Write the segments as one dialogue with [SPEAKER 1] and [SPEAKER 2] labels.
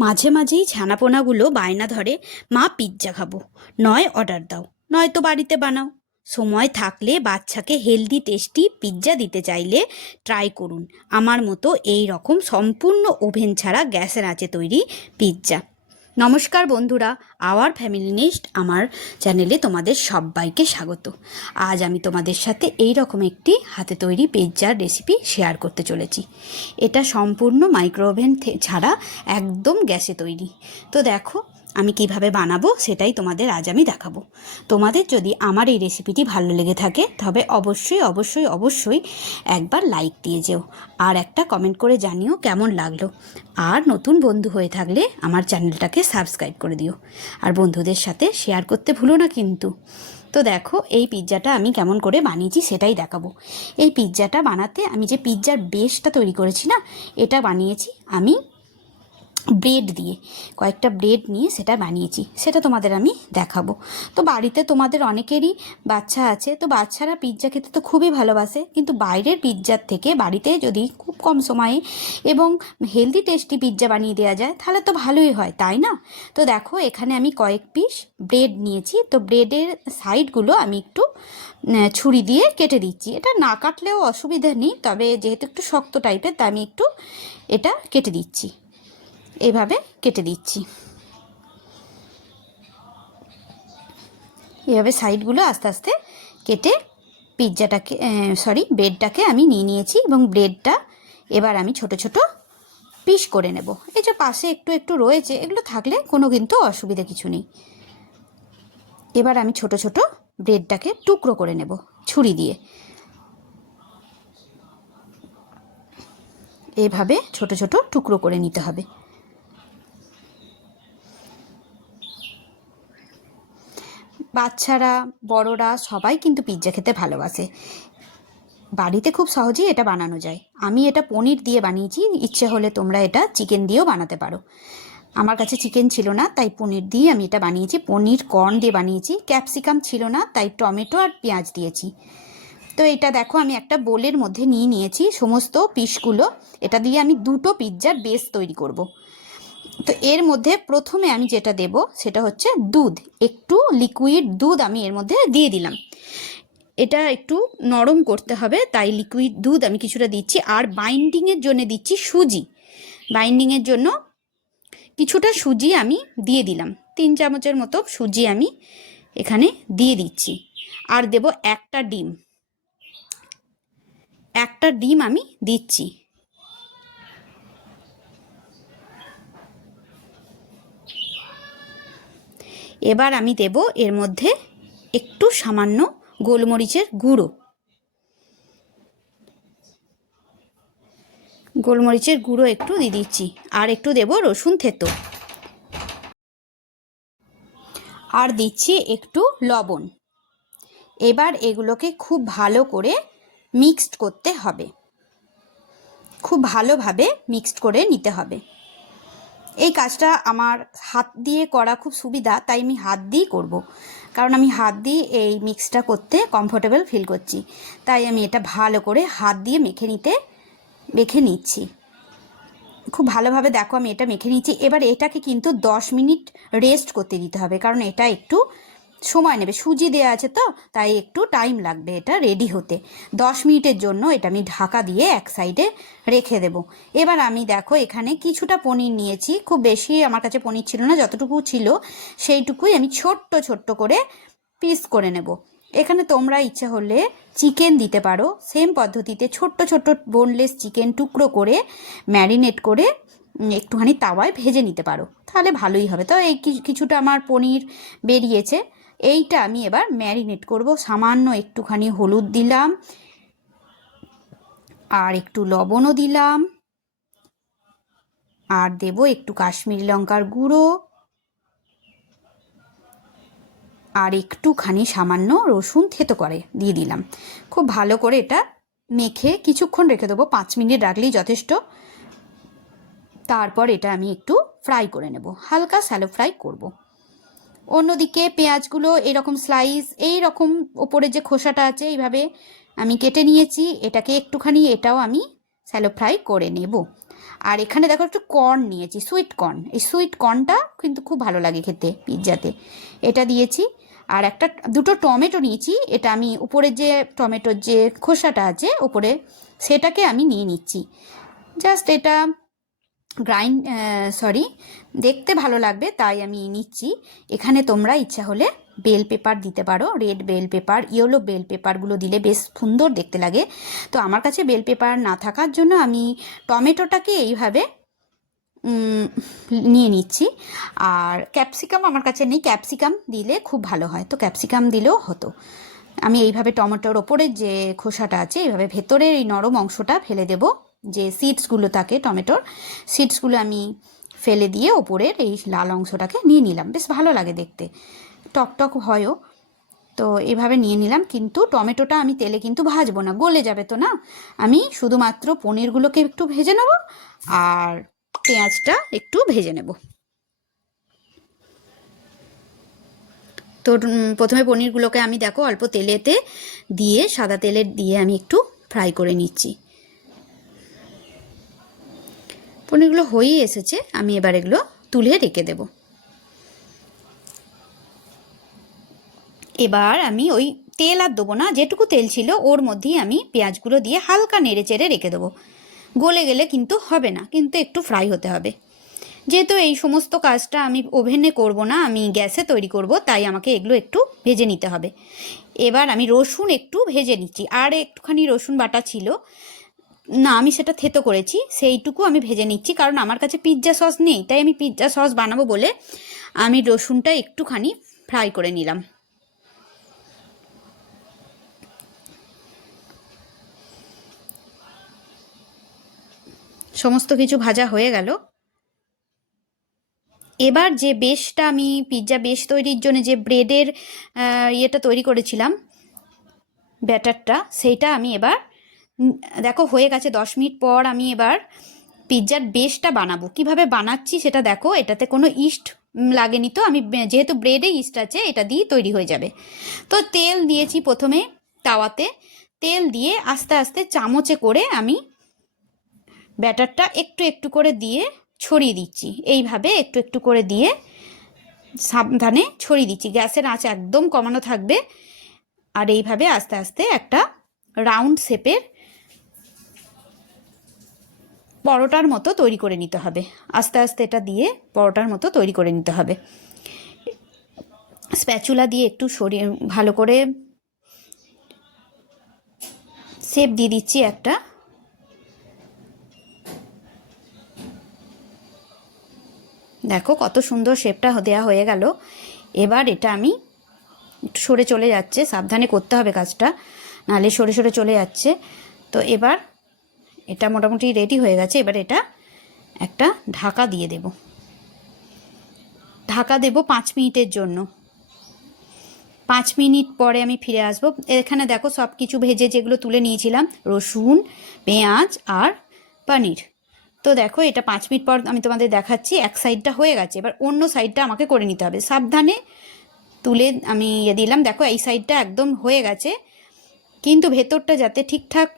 [SPEAKER 1] মাঝে মাঝেই ছানাপোনাগুলো বায়না ধরে, মা পিৎজা খাব। নয় অর্ডার দাও। নয়তো বাড়িতে বানাও। সময় থাকলে বাচ্চাকে হেলদি টেস্টি পিৎজা দিতে চাইলে ট্রাই করুন। আমার মতো এই রকম সম্পূর্ণ ওভেন ছাড়া গ্যাসের আঁচে তৈরি পিৎজা নমস্কার বন্ধুরা আওয়ার ফ্যামিলি নেস্ট আমার চ্যানেলে তোমাদের সবাইকে স্বাগত। আজ আমি তোমাদের সাথে এই রকম একটি হাতে তৈরি পেজ্জার রেসিপি শেয়ার করতে চলেছি। এটা সম্পূর্ণ মাইক্রোওভেন ছাড়া একদম গ্যাসে তৈরি। তো দেখো আমি কীভাবে বানাবো সেটাই তোমাদের আজ আমি দেখাবো। তোমাদের যদি আমার এই রেসিপিটি ভালো লেগে থাকে, তবে অবশ্যই অবশ্যই অবশ্যই একবার লাইক দিয়ে যেও আর একটা কমেন্ট করে জানিও কেমন লাগল। আর নতুন বন্ধু হয়ে থাকলে আমার চ্যানেলটাকে সাবস্ক্রাইব করে দিও আর বন্ধুদের সাথে শেয়ার করতে ভুলো না কিন্তু। তো দেখো, এই পিৎজাটা আমি কেমন করে বানিয়েছি সেটাই দেখাবো। এই পিৎজাটা বানাতে আমি যে পিৎজার বেসটা তৈরি করেছি না, এটা বানিয়েছি আমি ব্রেড দিয়ে, কয়েকটা ব্রেড নিয়ে সেটা বানিয়েছি। সেটা তোমাদের আমি দেখাবো। তো বাড়িতে তোমাদের অনেকেরই বাচ্চা আছে, তো বাচ্চারা পিৎজা খেতে তো খুবই ভালোবাসে, কিন্তু বাইরের পিৎজার থেকে বাড়িতে যদি খুব কম সময়ে এবং হেলদি টেস্টি পিৎজা বানিয়ে দেওয়া যায়, তাহলে তো ভালোই হয়, তাই না? তো দেখো, এখানে আমি কয়েক পিস ব্রেড নিয়েছি। তো ব্রেডের সাইডগুলো আমি একটু ছুরি দিয়ে কেটে দিচ্ছি। এটা না কাটলেও অসুবিধা নেই, তবে যেহেতু একটু শক্ত টাইপের তাই আমি একটু এটা কেটে দিচ্ছি। এভাবে কেটে দিচ্ছি। এভাবে সাইডগুলো আস্তে আস্তে কেটে পিৎজাটাকে সরি, ব্রেডটাকে আমি নিয়ে নিয়েছি এবং ব্রেডটা এবার আমি ছোট ছোট পিস করে নেব। এই যে পাশে একটু একটু রয়েছে, এগুলো থাকলে কোনো কিন্তু অসুবিধা কিছু নেই। এবার আমি ছোট ছোট ব্রেডটাকে টুকরো করে নেব ছুরি দিয়ে। এভাবে ছোট ছোট টুকরো করে নিতে হবে। বাচ্চারা, বড়রা সবাই কিন্তু পিৎজা খেতে ভালোবাসে। বাড়িতে খুব সহজেই এটা বানানো যায়। আমি এটা পনির দিয়ে বানিয়েছি, ইচ্ছে হলে তোমরা এটা চিকেন দিয়েও বানাতে পারো। আমার কাছে চিকেন ছিল না, তাই পনির দিয়ে আমি এটা বানিয়েছি। পনির কর্ন দিয়ে বানিয়েছি ক্যাপসিকাম ছিল না, তাই টমেটো আর পেঁয়াজ দিয়েছি। তো এটা দেখো, আমি একটা বোলের মধ্যে নিয়ে নিয়েছি, সমস্ত পিসগুলো এটা দিয়ে আমি দুটো পিৎজার বেস তৈরি করব। তো এর মধ্যে প্রথমে আমি যেটা দেব সেটা হচ্ছে দুধ। একটু লিকুইড দুধ আমি এর মধ্যে দিয়ে দিলাম। এটা একটু নরম করতে হবে, তাই লিকুইড দুধ আমি কিছুটা দিচ্ছি। আর বাইন্ডিংয়ের জন্য দিচ্ছি সুজি। বাইন্ডিংয়ের জন্য কিছুটা সুজি আমি দিয়ে দিলাম। তিন চামচের মতো সুজি আমি এখানে দিয়ে দিচ্ছি। আর দেব একটা ডিম। একটা ডিম আমি দিচ্ছি। এবার আমি দেব এর মধ্যে একটু সামান্য গোলমরিচের গুঁড়ো। গোলমরিচের গুঁড়ো একটু দিয়ে দিচ্ছি, আর একটু দেব রসুন থেতো। আর দিচ্ছি একটু লবণ। এবার এগুলোকে খুব ভালো করে মিক্সড করতে হবে। খুব ভালোভাবে মিক্সড করে নিতে হবে। এই কাজটা আমার হাত দিয়ে করা খুব সুবিধা, তাই আমি হাত দিয়েই করব। কারণ আমি হাত দিয়ে এই মিক্সটা করতে কমফোর্টেবল ফিল করছি। তাই আমি এটা ভালো করে হাত দিয়ে মেখে নিতে, মেখে নিচ্ছি। খুব ভালোভাবে দেখো আমি এটা মেখে নিচ্ছি। এবার এটাকে কিন্তু দশ মিনিট রেস্ট করতে দিতে হবে। কারণ এটা একটু সময় নেবে। সুজি দেওয়া আছে তো, তাই একটু টাইম লাগবে এটা রেডি হতে। দশ মিনিটের জন্য এটা আমি ঢাকা দিয়ে এক সাইডে রেখে দেব। এবার আমি দেখো এখানে কিছুটা পনির নিয়েছি। খুব বেশি আমার কাছে পনির ছিল না, যতটুকু ছিল সেইটুকুই আমি ছোট্ট ছোট্ট করে পিস করে নেব। এখানে তোমরা ইচ্ছা হলে চিকেন দিতে পারো। সেম পদ্ধতিতে ছোট্ট ছোট্ট বোনলেস চিকেন টুকরো করে ম্যারিনেট করে একটুখানি তাওয়ায় ভেজে নিতে পারো। তাহলে ভালোই হবে। তো এই কিছুটা আমার পনির বেরিয়েছে। এইটা আমি এবার ম্যারিনেট করব। সামান্য একটুখানি হলুদ দিলাম আর একটু লবণও দিলাম। আর দেব একটু কাশ্মীরি লঙ্কার গুঁড়ো। আর একটুখানি সামান্য রসুন থেতো করে দিয়ে দিলাম। খুব ভালো করে এটা মেখে কিছুক্ষণ রেখে দেবো। পাঁচ মিনিট রাখলেই যথেষ্ট। তারপর এটা আমি একটু ফ্রাই করে নেব। হালকা স্যালো ফ্রাই করব। অন্যদিকে পেঁয়াজগুলো এরকম স্লাইস এই রকম ওপরে যে খোসাটা আছে, এইভাবে আমি কেটে নিয়েছি। এটাকে একটুখানি এটাও আমি স্যালো ফ্রাই করে নেব। আর এখানে দেখো একটু কর্ন নিয়েছি সুইট কর্ন এই সুইট কর্নটা কিন্তু খুব ভালো লাগে খেতে পিৎজাতে। এটা দিয়েছি। আর একটা, দুটো টমেটো নিয়েছি। এটা আমি উপরে যে টমেটোর যে খোসাটা আছে উপরে সেটাকে আমি নিয়ে নিচ্ছি। জাস্ট এটা গ্রাইন্ড সরি দেখতে ভালো লাগবে, তাই আমি নিচ্ছি। এখানে তোমরা ইচ্ছা হলে বেল পেপার দিতে পারো red bell pepper yellow bell পেপারগুলো দিলে বেশ সুন্দর দেখতে লাগে। তো আমার কাছে বেল পেপার না থাকার জন্য আমি টমেটোটাকে এইভাবে নিয়ে নিচ্ছি। আর ক্যাপসিকাম আমার কাছে নেই ক্যাপসিকাম দিলে খুব ভালো হয়। তো ক্যাপসিকাম দিলেও হতো। আমি এইভাবে টমেটোর ওপরের যে খোসাটা আছে, এইভাবে ভেতরের এই নরম অংশটা ফেলে দেব। যে সিডসগুলো থাকে টমেটোর সিডসগুলো আমি ফেলে দিয়ে ওপরের এই লাল অংশটাকে নিয়ে নিলাম। বেশ ভালো লাগে দেখতে। টক টক হয়ও। তো এভাবে নিয়ে নিলাম, কিন্তু টমেটোটা আমি তেলে কিন্তু ভাজবো না, গলে যাবে তো না। আমি শুধুমাত্র পনিরগুলোকে একটু ভেজে নেব আর পেঁয়াজটা একটু ভেজে নেব। তো প্রথমে পনিরগুলোকে আমি দেখো অল্প তেলেতে দিয়ে, সাদা তেলে দিয়ে আমি একটু ফ্রাই করে নিচ্ছি। পনিরগুলো হয়েই এসেছে, আমি এবার এগুলো তুলে রেখে দেব। এবার আমি ওই তেল আর দেবো না, যেটুকু তেল ছিল ওর মধ্যেই আমি পেঁয়াজগুলো দিয়ে হালকা নেড়ে চেড়ে রেখে দেবো। গলে গেলে কিন্তু হবে না, কিন্তু একটু ফ্রাই হতে হবে। যেহেতু এই সমস্ত কাজটা আমি ওভেনে করব না, আমি গ্যাসে তৈরি করব, তাই আমাকে এগুলো একটু ভেজে নিতে হবে। এবার আমি রসুন একটু ভেজে নিচ্ছি, আর একটুখানি রসুন বাটা ছিল না, আমি সেটা থেতো করেছি। সেইটুকু আমি ভেজে নিচ্ছি, কারণ আমার কাছে পিৎজা সস নেই, তাই আমি পিৎজা সস বানাবো বলে আমি রসুনটা একটুখানি ফ্রাই করে নিলাম। সমস্ত কিছু ভাজা হয়ে গেল। এবার যে বেশটা আমি পিৎজা বেশ তৈরির জন্য যে ব্রেডের ইয়েটা তৈরি করেছিলাম, ব্যাটারটা, সেইটা আমি এবার দেখো, হয়ে গেছে দশ মিনিট পর আমি এবার পিৎজার বেসটা বানাবো। কীভাবে বানাচ্ছি সেটা দেখো, এটাতে কোনো ইস্ট লাগেনি তো। আমি যেহেতু ব্রেডে ইস্ট আছে, এটা দিয়ে তৈরি হয়ে যাবে। তো তেল দিয়েছি প্রথমে তাওয়াতে। তেল দিয়ে আস্তে আস্তে চামচে করে আমি ব্যাটারটা একটু একটু করে দিয়ে ছড়িয়ে দিচ্ছি। এইভাবে একটু একটু করে দিয়ে সাবধানে ছড়িয়ে দিচ্ছি। গ্যাসের আঁচ একদম কমানো থাকবে। আর এইভাবে আস্তে আস্তে একটা রাউন্ড শেপের পরোটার মতো তৈরি করে নিতে হবে। আস্তে আস্তে এটা দিয়ে পরোটার মতো তৈরি করে নিতে হবে। স্প্যাচুলা দিয়ে একটু সরিয়ে, ভালো করে শেপ দিয়ে দিচ্ছি একটা। দেখো কত সুন্দর শেপটা দেওয়া হয়ে গেল। এবার এটা আমি একটু সরে চলে যাচ্ছে। সাবধানে করতে হবে কাজটা, নাহলে সরে সরে চলে যাচ্ছে। তো এবার এটা মোটামুটি রেডি হয়ে গেছে। এবার এটা একটা ঢাকা দিয়ে দেব। ঢাকা দেব পাঁচ মিনিটের জন্য। পাঁচ মিনিট পরে আমি ফিরে আসব। এখানে দেখো সব কিছু ভেজে যেগুলো তুলে নিয়েছিলাম, রসুন, পেঁয়াজ আর পনির। তো দেখো এটা পাঁচ মিনিট পর আমি তোমাদের দেখাচ্ছি, এক সাইডটা হয়ে গেছে। এবার অন্য সাইডটা আমাকে করে নিতে হবে। সাবধানে তুলে আমি ইয়ে দিলাম। দেখো এই সাইডটা একদম হয়ে গেছে। কিন্তু ভেতরটা যাতে ঠিকঠাক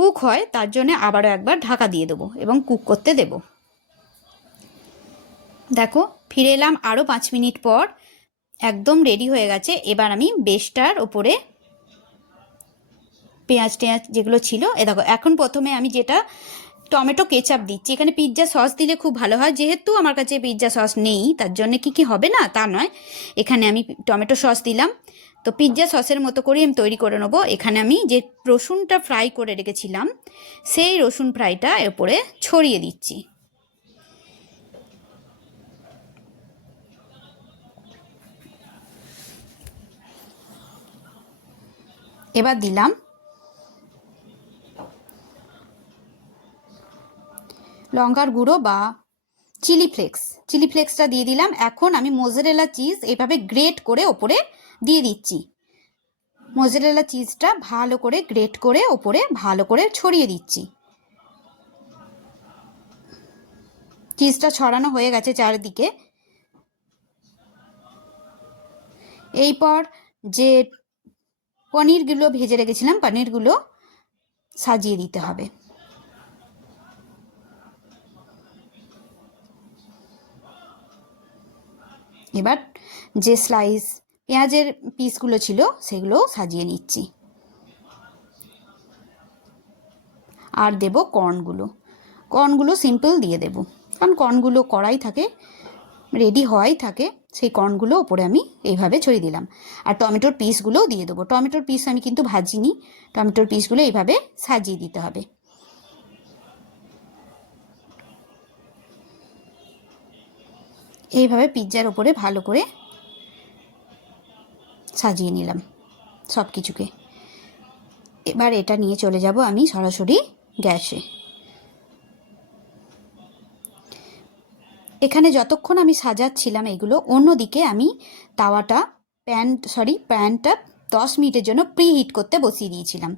[SPEAKER 1] কুক হয়, তার জন্য আবারও একবার ঢাকা দিয়ে দেবো এবং কুক করতে দেব। দেখো, ফিরে এলাম আরও পাঁচ মিনিট পর। একদম রেডি হয়ে গেছে। এবার আমি বেশটার ওপরে পেঁয়াজ টেঁয়াজ যেগুলো ছিল, এ দেখো, এখন প্রথমে আমি যেটা টমেটো কেচাপ দিচ্ছি, এখানে পিৎজা সস দিলে খুব ভালো হয়। যেহেতু আমার কাছে পিৎজা সস নেই, তার জন্য কি কি হবে না তা নয়। এখানে আমি টমেটো সস দিলাম। তো পিৎজা সসের মতো করে আমি তৈরি করে নেব। এখানে আমি যে রসুনটা ফ্রাই করে রেখেছিলাম, সেই রসুন ফ্রাইটা এর উপরে ছড়িয়ে দিচ্ছি। এবার দিলাম লঙ্কার গুঁড়ো বা চিলি ফ্লেক্স। চিলি ফ্লেক্সটা দিয়ে দিলাম। এখন আমি মোজারেলা চিজ এভাবে গ্রেট করে ওপরে দিয়ে দিচ্ছি। মোজারেলা চিজটা ভালো করে গ্রেট করে ওপরে ভালো করে ছড়িয়ে দিচ্ছি। চিজটা ছড়ানো হয়ে গেছে চারিদিকে। এইপর যে পনিরগুলো ভেজে রেখেছিলাম, পনিরগুলো সাজিয়ে দিতে হবে। এবার যে স্লাইস পেঁয়াজের পিসগুলো ছিল, সেগুলো সাজিয়ে নিচ্ছি। আর দেব কর্নগুলো কর্নগুলো সিম্পল দিয়ে দেব। কারণ কর্নগুলো কড়াই থাকে রেডি হওয়াই থাকে, সেই কর্নগুলো ওপরে আমি এইভাবে ছড়িয়ে দিলাম। আর টমেটোর পিসগুলোও দিয়ে দেবো। টমেটোর পিস আমি কিন্তু ভাজিনি। টমেটোর পিসগুলো এইভাবে সাজিয়ে দিতে হবে। এইভাবে পিৎজার ওপরে ভালো করে সাজিয়ে নিলাম সব কিছুকে। এবার এটা নিয়ে চলে যাব আমি সরাসরি গ্যাসে। এখানে যতক্ষণ আমি সাজাচ্ছিলাম এগুলো, অন্যদিকে আমি তাওয়াটা, প্যান সরি প্যানটা দশ মিনিটের জন্য প্রি হিট করতে বসিয়ে দিয়েছিলাম।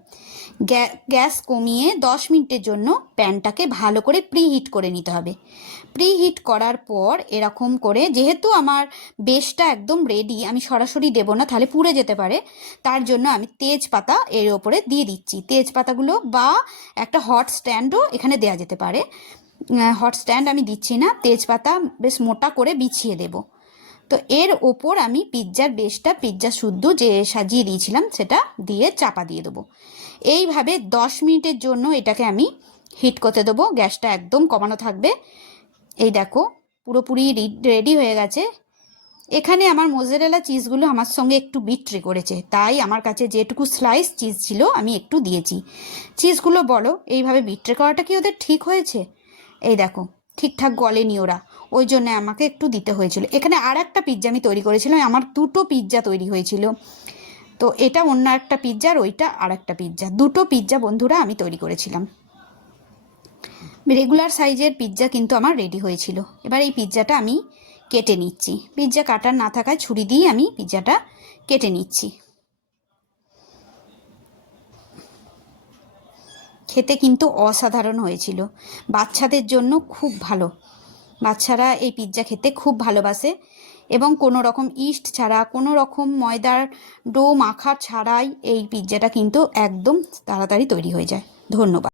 [SPEAKER 1] গ্যা- গ্যাস কমিয়ে দশ মিনিটের জন্য প্যানটাকে ভালো করে প্রি হিট করে নিতে হবে। প্রি হিট করার পর এরকম করে, যেহেতু আমার বেসটা একদম রেডি আমি সরাসরি দেবো না, তাহলে পুড়ে যেতে পারে, তার জন্য আমি তেজপাতা এর ওপরে দিয়ে দিচ্ছি। তেজপাতাগুলো বা একটা হট স্ট্যান্ডও এখানে দেওয়া যেতে পারে। হট স্ট্যান্ড আমি দিচ্ছি না, তেজপাতা বেশ মোটা করে বিছিয়ে দেব। তো এর ওপর আমি পিৎজার বেসটা পিৎজা শুদ্ধ যে সাজিয়ে দিয়েছিলাম, সেটা দিয়ে চাপা দিয়ে দেবো। এইভাবে দশ মিনিটের জন্য এটাকে আমি হিট করতে দেবো। গ্যাসটা একদম কমানো থাকবে। এই দেখো, পুরোপুরি রেডি হয়ে গেছে। এখানে আমার মোজারেলা চিজগুলো আমার সঙ্গে একটু বিট্রে করেছে। তাই আমার কাছে যেটুকু স্লাইস চিজ ছিল, আমি একটু দিয়েছি। চিজগুলো বলো, এইভাবে বিট্রে করাটা কি ওদের ঠিক হয়েছে? এই দেখো ঠিকঠাক গলেনি ওরা। ওই জন্য আমাকে একটু দিতে হয়েছিল। এখানে আর একটা পিৎজা আমি তৈরি করেছিলাম, আমার দুটো পিৎজা তৈরি হয়েছিল। তো এটা অন্য একটা পিৎজা আর ওইটা আর একটা পিৎজা দুটো পিৎজা বন্ধুরা আমি তৈরি করেছিলাম। রেগুলার সাইজের পিৎজা কিন্তু আমার রেডি হয়েছিল। এবার এই পিৎজাটা আমি কেটে নিচ্ছি। পিৎজা কাটার না থাকায় ছুরি দিয়ে আমি পিৎজাটা কেটে নিচ্ছি। খেতে কিন্তু অসাধারণ হয়েছিল। বাচ্চাদের জন্য খুব ভালো। বাচ্চারা এই পিৎজা খেতে খুব ভালোবাসে এবং কোনো রকম ইস্ট ছাড়া, কোনো রকম ময়দার ডো মাখা ছাড়াই এই পিৎজাটা কিন্তু একদম তাড়াতাড়ি তৈরি হয়ে যায়। ধন্যবাদ।